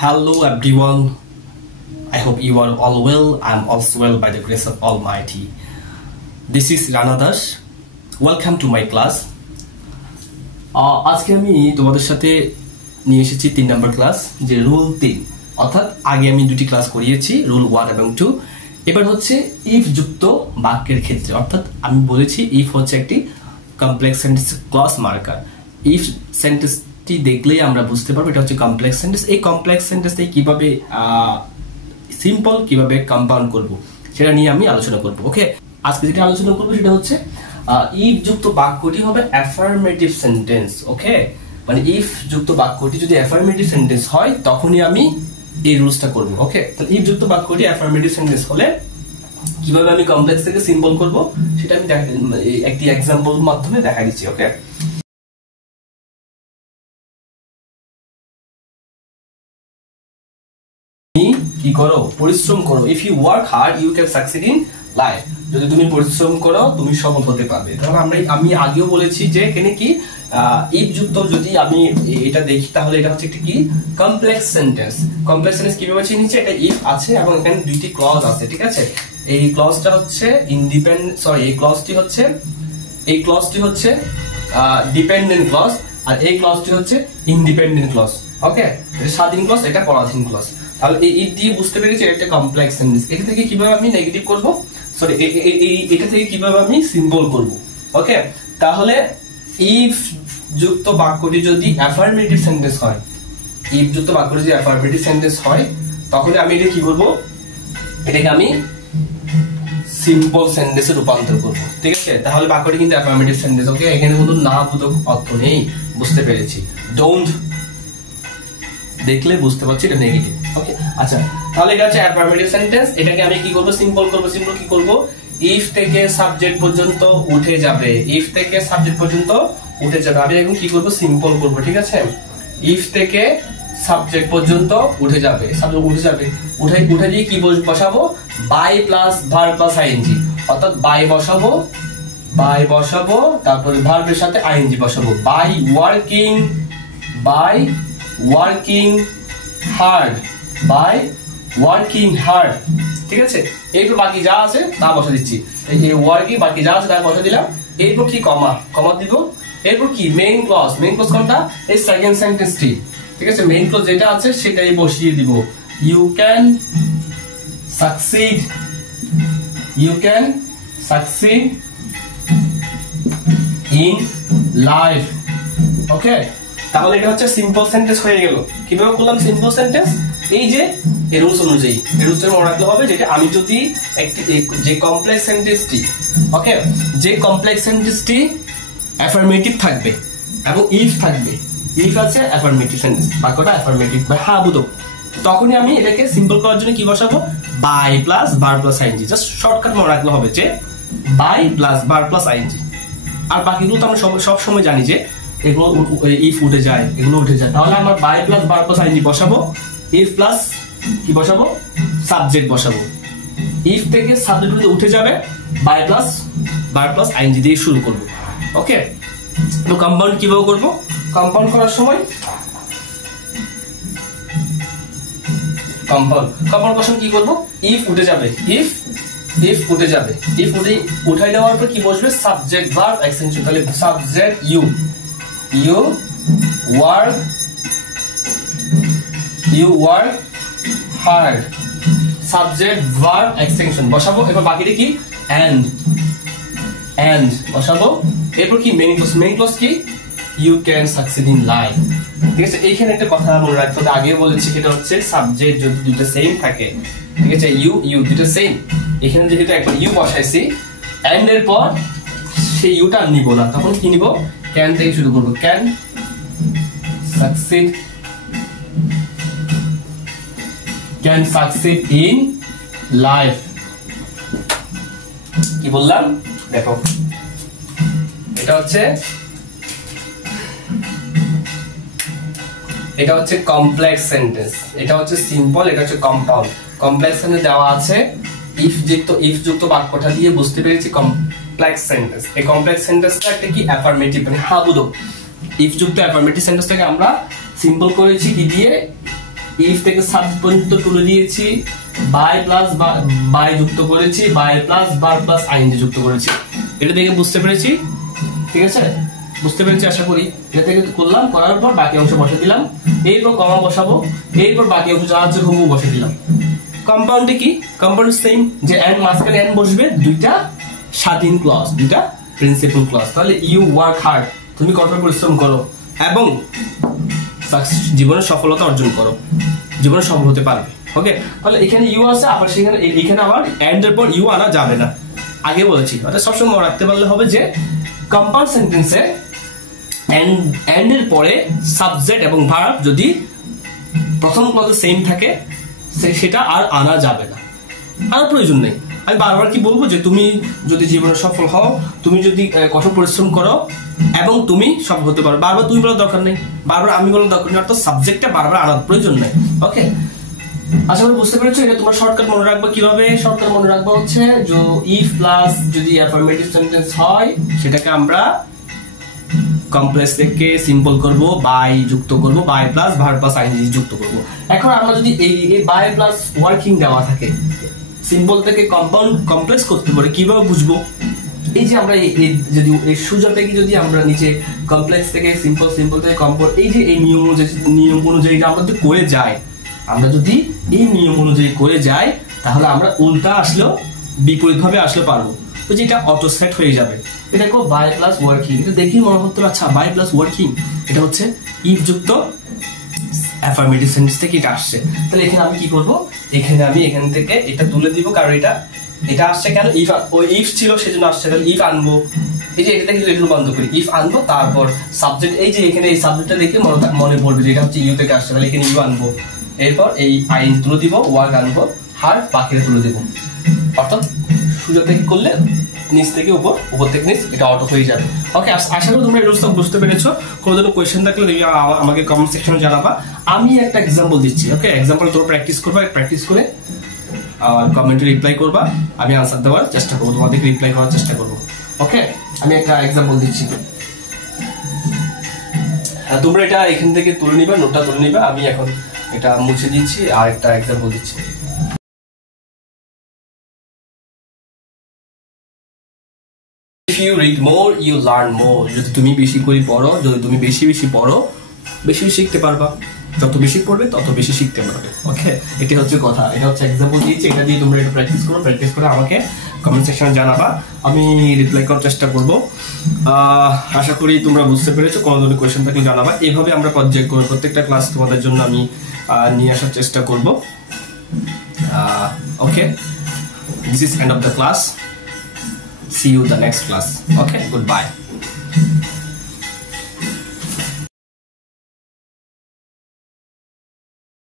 Hello everyone, I hope you are all well. I am also well by the grace of Almighty. This is Rana Das. Welcome to my class. আজকে আমি তোমাদের সাথে নিয়ে এসেছি 3 নম্বর class, যে rule 3, অর্থাৎ আগে আমি দুটি ক্লাস করিয়েছি, রুল 1 এবং 2। এবার হচ্ছে ইফ যুক্ত বাক্যের ক্ষেত্রে, অর্থাৎ আমি বলেছি ইফ হচ্ছে একটি complex sentence clause marker. If সেন্টেন্সটি দেখলেই আমরা বুঝতে পারবো এটা হচ্ছে কমপ্লেক্স সেন্টেন্স। এই কমপ্লেক্স সেন্টেন্সে কিভাবে সিম্পল কিভাবে কম্পাউন্ড করব সেটা নিয়ে আমি আলোচনা করব। ওকে, আজকে যেটা আলোচনা করব সেটা হচ্ছে ইফ যুক্ত বাক্যটি হবে অ্যাফার্মেটিভ সেন্টেন্স। ওকে, মানে ইফ যুক্ত বাক্যটি যদি অ্যাফার্মেটিভ সেন্টেন্স হয় তখনই আমি এই রুলসটা করব। ওকে, তো ইফ যুক্ত বাক্যটি অ্যাফার্মেটিভ সেন্টেন্স হলে কিভাবে আমি কমপ্লেক্স থেকে সিম্পল করব সেটা আমি একটি এক্সাম্পল মাধ্যমে দেখা দিচ্ছি। ওকে, কি করো? পরিশ্রম করো। If you work hard you can succeed in life. যদি তুমি পরিশ্রম করো তুমি সফল হতে পারবে। তাহলে আমি আগেও বলেছি যে এখানে কি ইফ যুক্ত যদি আমি এটা দেখি তাহলে এটা হচ্ছে একটি কি কমপ্লেক্স সেন্টেন্স। কমপ্লেক্স সেন্টেন্স কিভাবে চিনিছে? এটা ইফ আছে এবং এখানে দুইটি ক্লজ আছে, ঠিক আছে? এই ক্লজটা হচ্ছে এই ক্লজটি হচ্ছে ডিপেন্ডেন্ট ক্লজ, আর এই ক্লজটি হচ্ছে ইন্ডিপেন্ডেন্ট ক্লজ। ওকে, এটা স্বাধীন ক্লজ, এটা পরাধীন ক্লজ। তাহলে এই ইফ দিয়ে বুঝতে পেরেছি এটা একটা কমপ্লেক্স সেন্টেন্স। এটা থেকে কিভাবে আমি নেগেটিভ করব, সরি এটা থেকে কিভাবে আমি সিম্বল করব। ওকে, তাহলে ইফ যুক্ত বাক্যটি যদি অ্যাফার্মেটিভ সেন্টেন্স হয়, ইফ যুক্ত বাক্যটি যদি অ্যাফার্মেটিভ সেন্টেন্স হয় তাহলে আমি এটা কি করব? এটাকে আমি সিম্পল সেন্টেন্সে রূপান্তর করব, ঠিক আছে? তাহলে বাক্যটি কিন্তু অ্যাফার্মেটিভ সেন্টেন্স। ওকে, এখানে কোনো না বোধক অর্থ নেই, বুঝতে পেরেছি। ডোন্ট দেখলে বুঝতে পারছি এটা নেগেটিভ। ওকে, আচ্ছা, তাহলে এটা হচ্ছে অ্যাফার্মেটিভ সেন্টেন্স। এটাকে আমি কি করব? সিম্পল করব। সিম্পল কি করব? ইফ থেকে সাবজেক্ট পর্যন্ত উঠে যাবে, ইফ থেকে সাবজেক্ট পর্যন্ত উঠে যাবে। আমি এখন কি করব? সিম্পল করব, ঠিক আছে? ইফ থেকে সাবজেক্ট পর্যন্ত উঠে যাবে, সাবজেক্ট উঠে যাবে, উঠে দিয়ে কি বসাবো? By plus verb plus ING, অর্থাৎ বাই বসাবো, তারপরে ভার্বের সাথে আইএনজি বসাবো। বাই ওয়ার্কিং হার্ড, ঠিক আছে? এরপর বাকি যা আছে তা বসা দিচ্ছি। এই ওয়ার্কিং বাকি যা আছে তা বসা দিলাম। এরপর কি কমা দিব। এরপর কি মেইন ক্লজ কোনটা? এই সেকেন্ড সেন্টেন্সটি, ঠিক আছে? মেইন ক্লজ যেটা আছে সেটাই বসিয়ে দিব। You can succeed in life. Okay, তাহলে এটা হচ্ছে সিম্পল সেন্টেন্স হয়ে গেল। কিভাবে করলাম সিম্পল সেন্টেন্স? এই যে রুলস অনুযায়ী, এই রুলসটা মনে রাখতে হবে, যেটা আমি যদি যে কমপ্লেক্স সেন্টেন্সটি, ওকে, যে কমপ্লেক্স সেন্টেন্সটি অ্যাফার্মেটিভ থাকবে এবং ইফ থাকবে, ইফ আছে অ্যাফার্মেটিভ সেন্টেন্স, বাক্যটা অ্যাফার্মেটিভ বা হ্যাঁ বোধক, তখনই আমি এটাকে সিম্পল করার জন্য কি বসাবো? By plus verb plus ING. Just shortcut মনে রাখলে হবে যে by plus verb plus ING. আর বাকিগুলো তো আমরা সব সময় জানি যে এগুলো ইফ উঠে যায়, এগুলো উঠে যায়। তাহলে আমরা by plus verb plus ING বসাবো, ইফ প্লাস কি বসাবো? সাবজেক্ট বসাবো। ইফ থেকে সাবজেক্ট উঠে যাবে, by plus verb plus ING দিয়ে শুরু করব। ওকে, তো কম্পাউন্ড কিভাবে করব? কম্পাউন্ড করার সময় কম্পাউন্ড কোশ্চেন কি করব? ইফ উঠে যাবে, ইফ উঠাই দেওয়ার পর কি বসবে? Subject verb extension. তাহলে subject you work hard, subject verb extension বসাবো। এবার বাকিটা কি? এন্ড বসাবো। এরপর কি মেইন ক্লজ কি? You can succeed in life, ঠিক আছে? এইখানে একটা কথা মনে রাখতে হবে, আগে বলেছি, সেটা হচ্ছে সাবজেক্ট যদি দুটো সেম থাকে, ঠিক আছে? ইউ দুটো সেম, এখানে যেহেতু একবার ইউ বসাইছি, এন্ড এর পর সেই ইউটা নিব না, তখন কি নিব? ক্যান থেকে শুরু করবো। Can succeed in life. কি বললাম দেখো, এটা হচ্ছে কমপ্লেক্স সেন্টেন্স, এটা হচ্ছে সিম্পল, এটা হচ্ছে কম্পাউন্ড। কমপ্লেক্স সেন্টেন্স দেওয়া আছে ইফ যুক্ত বাক্যটা দিয়ে, বুঝতে পেরেছি কমপ্লেক্স সেন্টেন্স। এই কমপ্লেক্স সেন্টেন্সটা একটা কি অ্যাফার্মেটিভ, মানে হ্যাঁ বোধক। ইফ যুক্ত অ্যাফার্মেটিভ সেন্টেন্সটাকে আমরা সিম্পল করেছি কি দিয়ে? ইফ থেকে সাবজেক্ট পর্যন্ত তুলে দিয়েছি, বাই প্লাস বাই যুক্ত করেছি, বাই প্লাস বার প্লাস আইএনজি যুক্ত করেছি। এটা দেখে বুঝতে পেরেছি, ঠিক আছে? বুঝতে পেরেছি আশা করি। এটা থেকে করলাম, করার পর বাকি অংশ বসে দিলাম, এরপর কমা বসাবো, এরপর বাকি অংশ যা আছে হুবহু বসে দিলাম। কম্পাউন্ডে কি? কম্পাউন্ড সেম, যে এন্ড মাঝখানে এন্ড বসবে, দুইটা স্বাধীন ক্লজ, দুইটা প্রিন্সিপাল ক্লজ। তাহলে ইউ ওয়ার্ক হার্ড, তুমি কঠোর পরিশ্রম করো এবং জীবনে সফলতা অর্জন করো, জীবনে সফল হতে পারবে। ওকে, তাহলে এখানে ইউ আছে, আবার সেখানে এখানে আবার এন্ড এর পর ইউ আনা যাবে না, আগে বলেছি। অর্থাৎ সবসময় মনে রাখতে পারলে হবে যে কম্পাউন্ড সেন্টেন্সে এন্ড এর পরে সাবজেক্ট এবং ভার্ব যদি প্রথম ক্লজে সেম থাকে সেটা আর আনা যাবে না, আনার প্রয়োজন নেই। আমি বারবার কি বলবো যে তুমি যদি জীবনে সফল হও, তুমি যদি কঠোর পরিশ্রম করো এবং তুমি সফল হতে পারো, বারবার তুমি বলার দরকার নেই, বারবার আমি বলার দরকার নেই, অর্থাৎ সাবজেক্টটা বারবার আনার প্রয়োজন নেই। ওকে, আশা করি বুঝতে পেরেছো। এটা তোমরা শর্টকাট মনে রাখবা। কিভাবে শর্টকাট মনে রাখবা? হচ্ছে যে ইফ প্লাস যদি অ্যাফার্মেটিভ সেন্টেন্স হয় সেটাকে আমরা কমপ্লেক্স থেকে সিম্পল করব, বাই যুক্ত করব, by plus verb plus ING যুক্ত করব। এখন আমরা যদি এই বাই প্লাস ওয়ার্কিং দেওয়া থাকে, সিম্পল থেকে কম্পাউন্ড কমপ্লেক্স করতে পারি, কিভাবে বুঝবো? এই যে আমরা যদি এই সোজা থেকে যদি আমরা নিচে কমপ্লেক্স থেকে সিম্পল, সিম্পল থেকে কম্পাউন্ড, এই যে এই নিয়ম অনুযায়ী আমরা যদি করে যাই, আমরা যদি এই নিয়ম অনুযায়ী করে যাই, তাহলে আমরা উল্টা আসলেও বিপরীত ভাবে আসলে পারবো, তো যেটা অটো সেট হয়ে যাবে। এটা দেখো বাই প্লাস ওয়ার্কিং, এটা দেখি মনে হতে আচ্ছা বাই প্লাস ওয়ার্কিং এটা হচ্ছে ইফ যুক্ত অ্যাফার্মেটিভ সেন্টেন্স থেকে এটা আসছে। তাহলে এখানে আমি কি করব? এখানে আমি এখান থেকে এটা তুলে দিব, কারণ এটা আসছে কেন? ইফ, ওই ইফ ছিল সেজন্য আসছে। তাহলে ইফ আনবো, এই যে এটা থেকে এটা রূপান্তর করি, ইফ আনবো, তারপর সাবজেক্ট, এই যে এখানে এই সাবজেক্টটা দেখে মনে পড়বে যে এটা হচ্ছে ইউ থেকে আসছে, তাহলে এখানে ইউ আনবো, এরপর এই আইন তুলে দিব, ওয়ার্ক আনবো, হার্ড বাকিটা তুলে দেবো। অর্থাৎ সোজা থেকে করলে নিচ থেকে উপর, উপর থেকে নিচ, এটা অটো হয়ে যাবে। ওকে, আশা করি তোমরা এই রুলসটা বুঝতে পেরেছো। কোনো ধরনের কোয়েশ্চেন থাকলে আমাকে কমেন্ট সেকশনে জানাবা। আমি একটা এক্সাম্পল দিচ্ছি। ওকে, এক্সাম্পল তোমরা প্র্যাকটিস করবা, প্র্যাকটিস করে আর কমেন্টে রিপ্লাই করবা, আমি আনসার দেওয়ার চেষ্টা করবো, তোমাদেরকে রিপ্লাই করার চেষ্টা করবো। ওকে, আমি একটা এক্সাম্পল দিচ্ছি, তোমরা এটা এখান থেকে তুলে নিবা, নোটটা তুলে নিবা। আমি এখন এটা মুছে দিচ্ছি আর একটা এক্সাম্পল দিচ্ছি। If you read more, you learn more. যদি তুমি বেশি করে পড়ো, যদি তুমি বেশি বেশি পড়ো, বেশি শিখতে পারবা। যত বেশি পড়বে তত বেশি শিখতে পারবে। ওকে, এটা হচ্ছে কথা, এটা হচ্ছে এক্সাম্পল দিয়েছি। এটা দিয়ে তোমরা এটা প্র্যাকটিস করো, প্র্যাকটিস করে আমাকে কমেন্ট সেকশনে জানাবা, আমি রিপ্লাই করার চেষ্টা করব। আশা করি তোমরা বুঝতে পেরেছো। কোনো ধরনের কোয়েশ্চেন থাকলে জানাবা। এইভাবে আমরা পর্যায়ক্রমে প্রত্যেকটা ক্লাস তোমাদের জন্য আমি নিয়ে আসার চেষ্টা করব। ওকে, this is end of the class. See you the next class. Okay, goodbye.